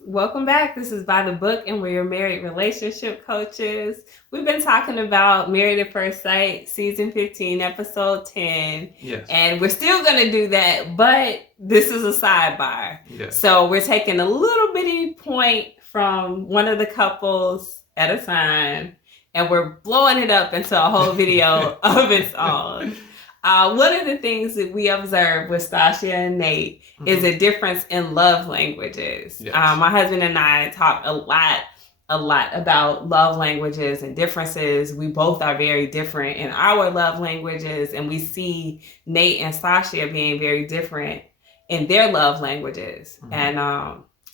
Welcome back. This is By the Book, and we're your married relationship coaches. We've been talking about Married at First Sight, season 15, episode 10. Yes. And we're still going to do that, but this is a sidebar. Yes. So we're taking a little bitty point from one of the couples at a time, and we're blowing it up into a whole video of its own. One of the things that we observed with Stacia and Nate is a difference in love languages. Yes. My husband and I talk a lot about love languages and differences. We both are very different in our love languages, and we see Nate and Stacia being very different in their love languages. And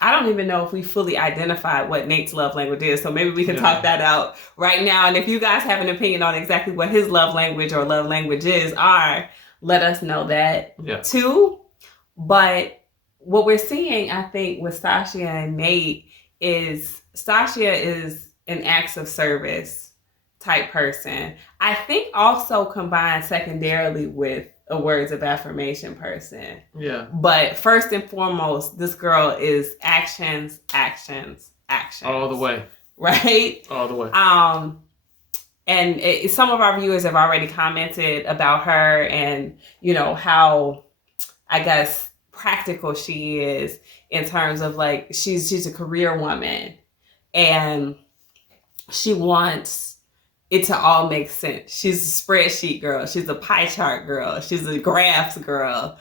I don't even know if we fully identified what Nate's love language is, so maybe we can talk that out right now. And if you guys have an opinion on exactly what his love language or love languages are, let us know that too. But what we're seeing, I think, with Stacia and Nate is Stacia is an acts of service type person. I think also combined secondarily with a words of affirmation person. Yeah. But first and foremost, this girl is actions. All the way. Right? All the way. And some of our viewers have already commented about her and, you know, how, I guess, practical she is in terms of like, she's a career woman and she wants it to all make sense. She's a spreadsheet girl. She's a pie chart girl. She's a graphs girl.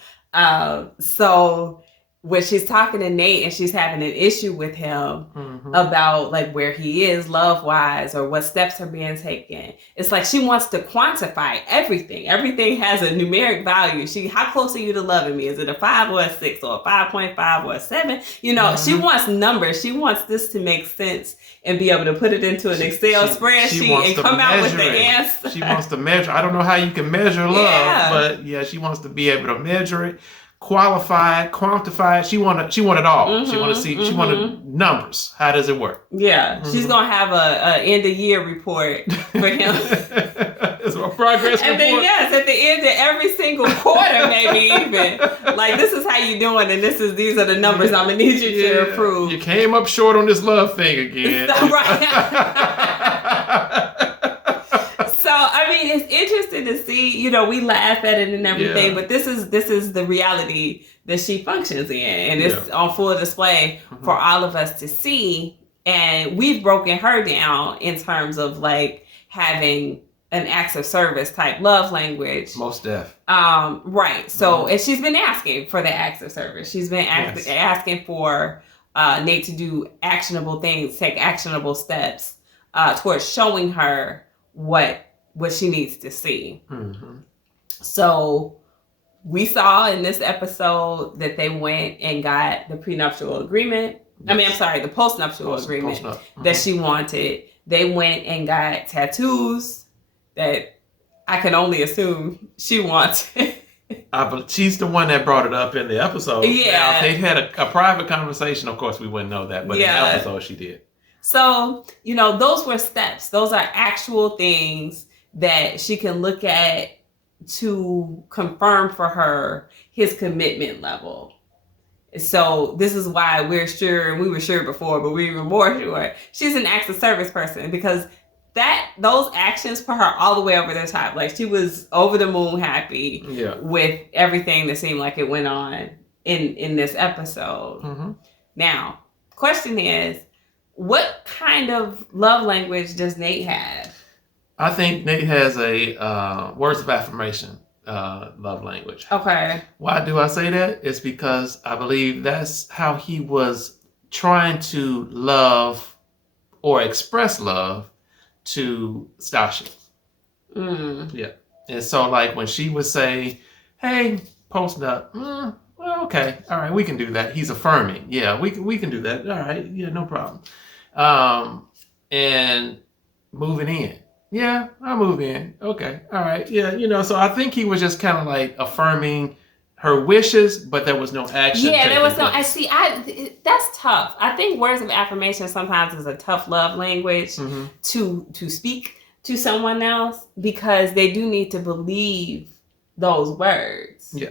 So when she's talking to Nate and she's having an issue with him about like where he is love wise or what steps are being taken, it's like she wants to quantify everything. Everything has a numeric value. How close are you to loving me? Is it a 5 or a 6 or a 5.5 or a 7? You know, she wants numbers. She wants this to make sense and be able to put it into an Excel spreadsheet and come out with the answer. She wants to measure. I don't know how you can measure love, but yeah, she wants to be able to measure it, qualify it, quantify it. She want it all. She want to see. She wanted numbers. How does it work? Yeah, she's gonna have a end of year report for him. It's a progress report. And then at the end of every single quarter, maybe even like this is how you doing, and these are the numbers I'm gonna need you to approve. You came up short on this love thing again. So I mean, it's interesting to see. You know, we laugh at it and everything, but this is the reality that she functions in, and it's on full display for all of us to see. And we've broken her down in terms of like having an acts of service type love language. Most def. Right. So, and she's been asking for the acts of service. She's been asking for Nate to do actionable things, take actionable steps towards showing her what she needs to see. So we saw in this episode that they went and got the prenuptial agreement. I mean, I'm sorry, the postnuptial agreement that she wanted. They went and got tattoos that I can only assume she wanted. She's the one that brought it up in the episode. Yeah. Now, if they had a private conversation, of course we wouldn't know that, but in the episode she did. So, you know, those were steps. Those are actual things that she can look at to confirm for her his commitment level. So this is why we're sure, we were sure before, but we're even more sure she's an acts of service person, because those actions put her all the way over the top. Like she was over the moon happy with everything that seemed like it went on in this episode. Now, question is, what kind of love language does Nate have? I think Nate has a words of affirmation love language. Okay. Why do I say that? It's because I believe that's how he was trying to love or express love to Stacia. Yeah. And so like when she would say, hey, post up, well, okay, all right, we can do that. He's affirming. Yeah, we can do that. All right, yeah, no problem. And moving in. Yeah, I'll move in. Okay, all right. Yeah, you know, so I think he was just kind of like affirming her wishes, but there was no action. Yeah, there was no. That's tough. I think words of affirmation sometimes is a tough love language to speak to someone else, because they do need to believe those words. Yeah.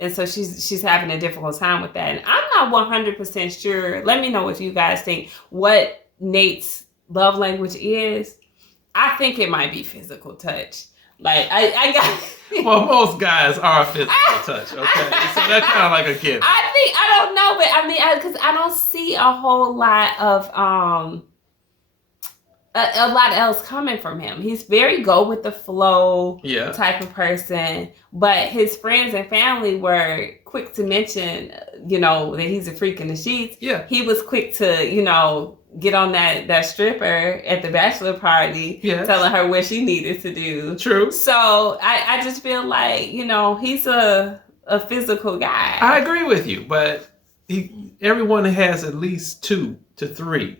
And so she's having a difficult time with that. And I'm not 100% sure. Let me know what you guys think. What Nate's love language is. I think it might be physical touch. Like I got. Well, most guys are physical touch. Okay, so that's kind of like a gift. I don't know, but I mean, because I don't see a whole lot of a lot else coming from him. He's very go with the flow type of person, but his friends and family were quick to mention, that he's a freak in the sheets. Yeah. He was quick to, get on that stripper at the bachelor party, telling her what she needed to do. True. So I just feel like, he's a physical guy. I agree with you, but everyone has at least 2 to 3.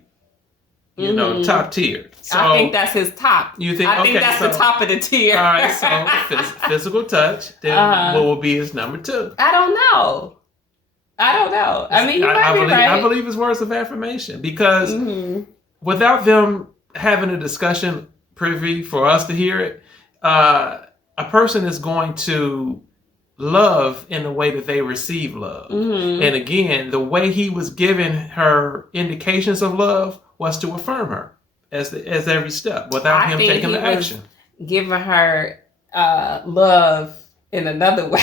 Top tier. So I think that's his top. You think? I think that's the top of the tier. All right, so physical touch. Then what will be his number 2? I don't know. I mean, you might be right. I believe it's words of affirmation because without them having a discussion privy for us to hear it, a person is going to love in the way that they receive love. And again, the way he was giving her indications of love was to affirm her as every step without him taking the action. Giving her love in another way.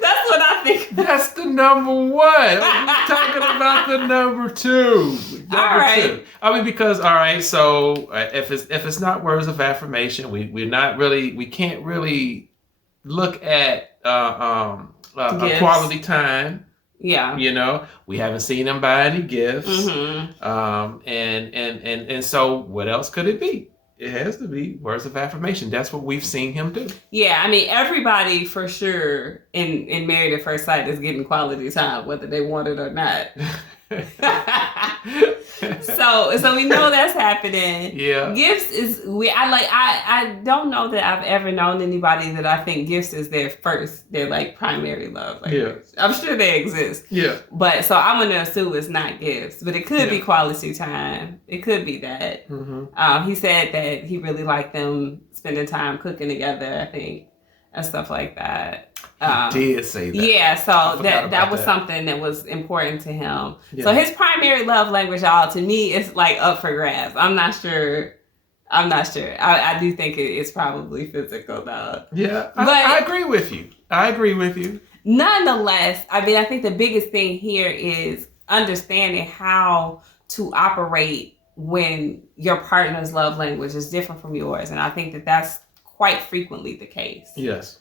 That's what I think. That's the number 1. We're talking about the number 2. Number 2. I mean, because so if it's not words of affirmation, we can't really look at a quality time. Yeah. We haven't seen him buy any gifts. And so what else could it be? It has to be words of affirmation. That's what we've seen him do. Yeah, I mean, everybody for sure in Married at First Sight is getting quality time, whether they want it or not. So we know that's happening. Yeah. Gifts is I don't know that I've ever known anybody that I think gifts is their primary love language. Yeah. I'm sure they exist. Yeah. But so I'm gonna assume it's not gifts, but it could be quality time. It could be that. He said that he really liked them spending time cooking together, I think, and stuff like that. He did say that. Yeah, so that was something that was important to him. Yeah. So his primary love language, y'all, to me, is like up for grabs. I'm not sure. I do think it's probably physical, though. Yeah, I agree with you. Nonetheless, I mean, I think the biggest thing here is understanding how to operate when your partner's love language is different from yours. And I think that that's quite frequently the case. Yes.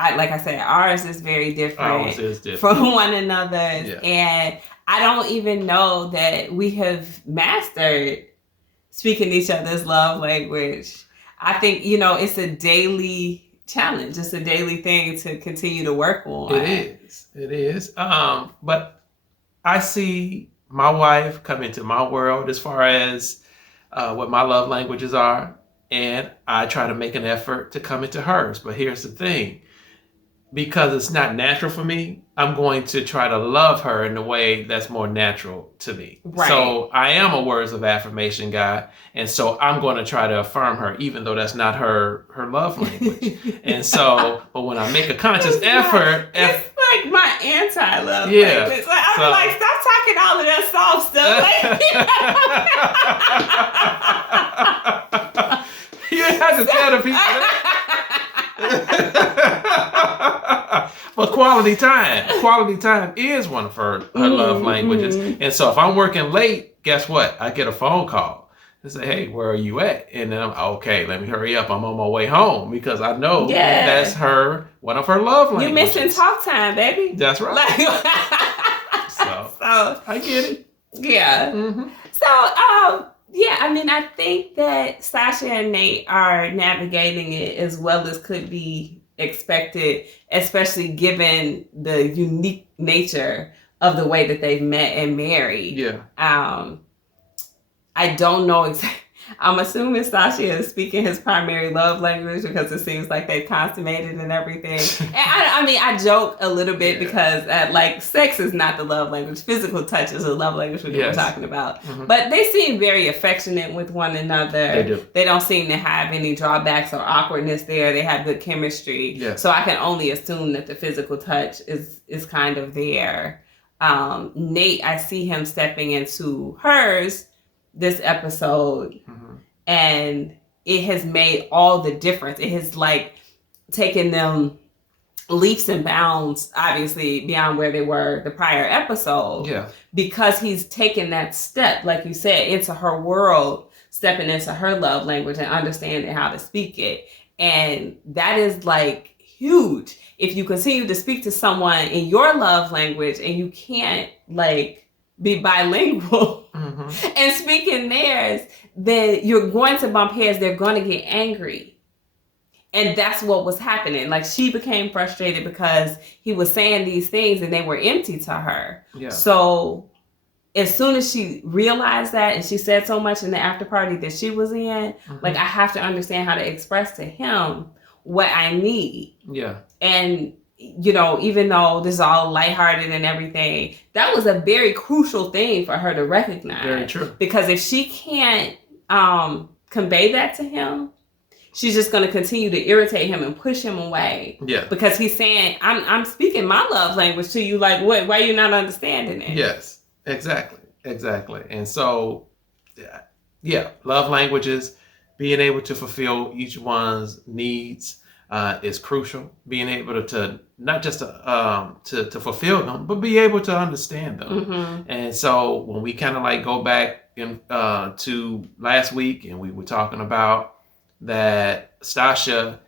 Like I said, ours is very different from one another's. Yeah. And I don't even know that we have mastered speaking each other's love language. I think, it's a daily challenge. It's a daily thing to continue to work on. It is. But I see my wife come into my world as far as what my love languages are. And I try to make an effort to come into hers. But here's the thing. Because it's not natural for me, I'm going to try to love her in a way that's more natural to me. Right. So I am a words of affirmation guy. And so I'm going to try to affirm her, even though that's not her love language. And so, but when I make a conscious effort. It's like my anti-love language. Like, I'm like, stop talking all of that soft stuff. You didn't have to tell the people that. But quality time is one of her love languages. And so if I'm working late, guess what? I get a phone call and say, hey, where are you at? And then I'm okay, let me hurry up. I'm on my way home because I know that's one of her love languages. You're missing talk time, baby. That's right. So I get it. Yeah. So, yeah, I mean, I think that Stacia and Nate are navigating it as well as could be expected, especially given the unique nature of the way that they've met and married. Yeah. I don't know I'm assuming Stacia is speaking his primary love language because it seems like they've consummated and everything. And I joke a little bit because like sex is not the love language. Physical touch is a love language we're talking about. Mm-hmm. But they seem very affectionate with one another. They do. They don't seem to have any drawbacks or awkwardness there. They have good chemistry. Yes. So I can only assume that the physical touch is kind of there. Nate, I see him stepping into hers this episode, and it has made all the difference. It has like taken them leaps and bounds, obviously beyond where they were the prior episode. Yeah. Because he's taken that step, like you said, into her world, stepping into her love language and understanding how to speak it. And that is like huge. If you continue to speak to someone in your love language and you can't like be bilingual and speak in theirs, then you're going to bump heads. They're going to get angry. And that's what was happening. Like she became frustrated because he was saying these things and they were empty to her. Yeah. So as soon as she realized that, and she said so much in the after party that she was in, like I have to understand how to express to him what I need. Yeah. And, you know, even though this is all lighthearted and everything, that was a very crucial thing for her to recognize. Very true. Because if she can't convey that to him, she's just going to continue to irritate him and push him away. Yeah. Because he's saying, I'm speaking my love language to you. Like, what? Why are you not understanding it? Yes, exactly. And so, yeah, love languages, being able to fulfill each one's needs is crucial. Being able to not just to fulfill them, but be able to understand them. And so when we kind of like go back to last week, and we were talking about that Stacia,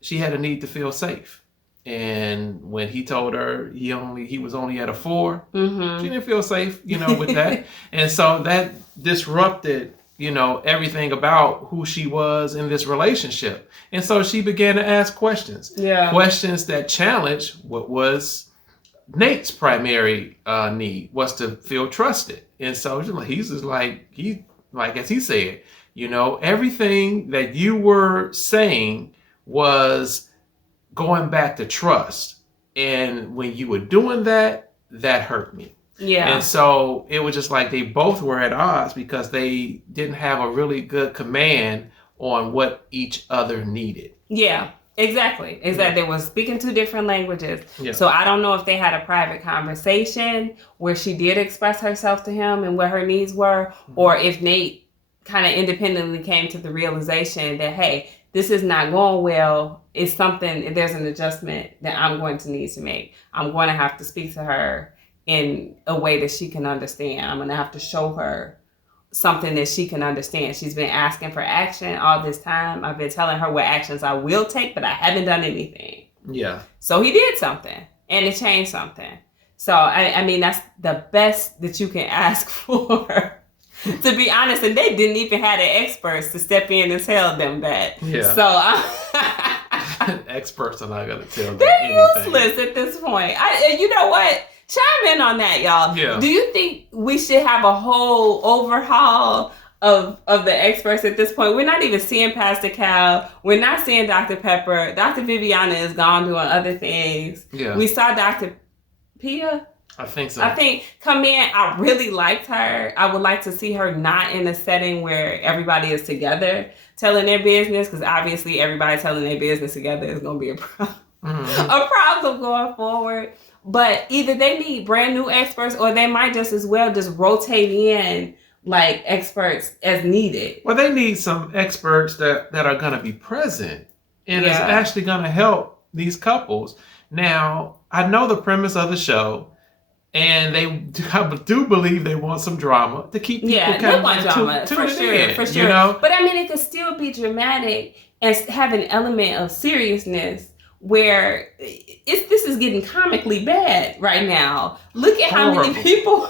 she had a need to feel safe. And when he told her he was only at a 4, she didn't feel safe, with that. And so that disrupted, everything about who she was in this relationship. And so she began to ask questions. Yeah. Questions that challenged what was Nate's primary need, was to feel trusted. And so he's just like, as he said, everything that you were saying was going back to trust. And when you were doing that, that hurt me. Yeah. And so it was just like they both were at odds because they didn't have a really good command on what each other needed. Yeah, exactly. They were speaking 2 different languages. Yeah. So I don't know if they had a private conversation where she did express herself to him and what her needs were, or if Nate kind of independently came to the realization that, hey, this is not going well. It's something, there's an adjustment that I'm going to need to make. I'm going to have to speak to her in a way that she can understand. I'm going to have to show her something that she can understand. She's been asking for action all this time. I've been telling her what actions I will take, but I haven't done anything. Yeah. So he did something, and it changed something. So, I mean, that's the best that you can ask for. To be honest, and they didn't even have the experts to step in and tell them that. Yeah. So experts are not going to tell them they're anything. useless at this point. You know what? Chime in on that, y'all. Yeah. Do you think we should have a whole overhaul of the experts at this point? We're not even seeing Pastor Cal. We're not seeing Dr. Pepper. Dr. Viviana is gone doing other things. Yeah. We saw Dr. Pia. I think so. Come in. I really liked her. I would like to see her not in a setting where everybody is together telling their business, because obviously everybody telling their business together is going to be a problem. A problem going forward. But either they need brand new experts, or they might just as well just rotate in like experts as needed. Well, they need some experts that are going to be present and is actually going to help these couples. Now, I know the premise of the show, and I do believe they want some drama to keep people kind of like drama for sure. But I mean, it could still be dramatic and have an element of seriousness where this is getting comically bad right now. Look at how many people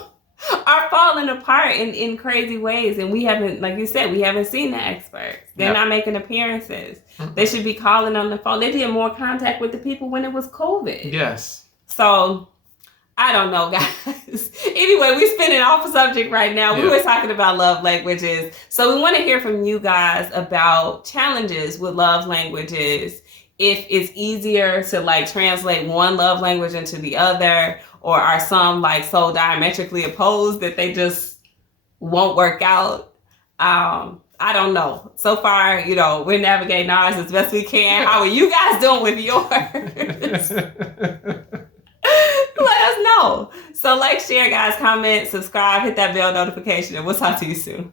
are falling apart in crazy ways, and we haven't, like you said, we haven't seen the experts. They're not making appearances. They should be calling on the phone. They did more contact with the people when it was COVID. Yes. So I don't know, guys. Anyway, we're spinning off a subject right now. We were talking about love languages. So we want to hear from you guys about challenges with love languages. If it's easier to like translate one love language into the other, or are some like so diametrically opposed that they just won't work out? I don't know. So far, you know, we're navigating ours as best we can. How are you guys doing with yours? Let us know. So like, share, guys, comment, subscribe, hit that bell notification, and we'll talk to you soon.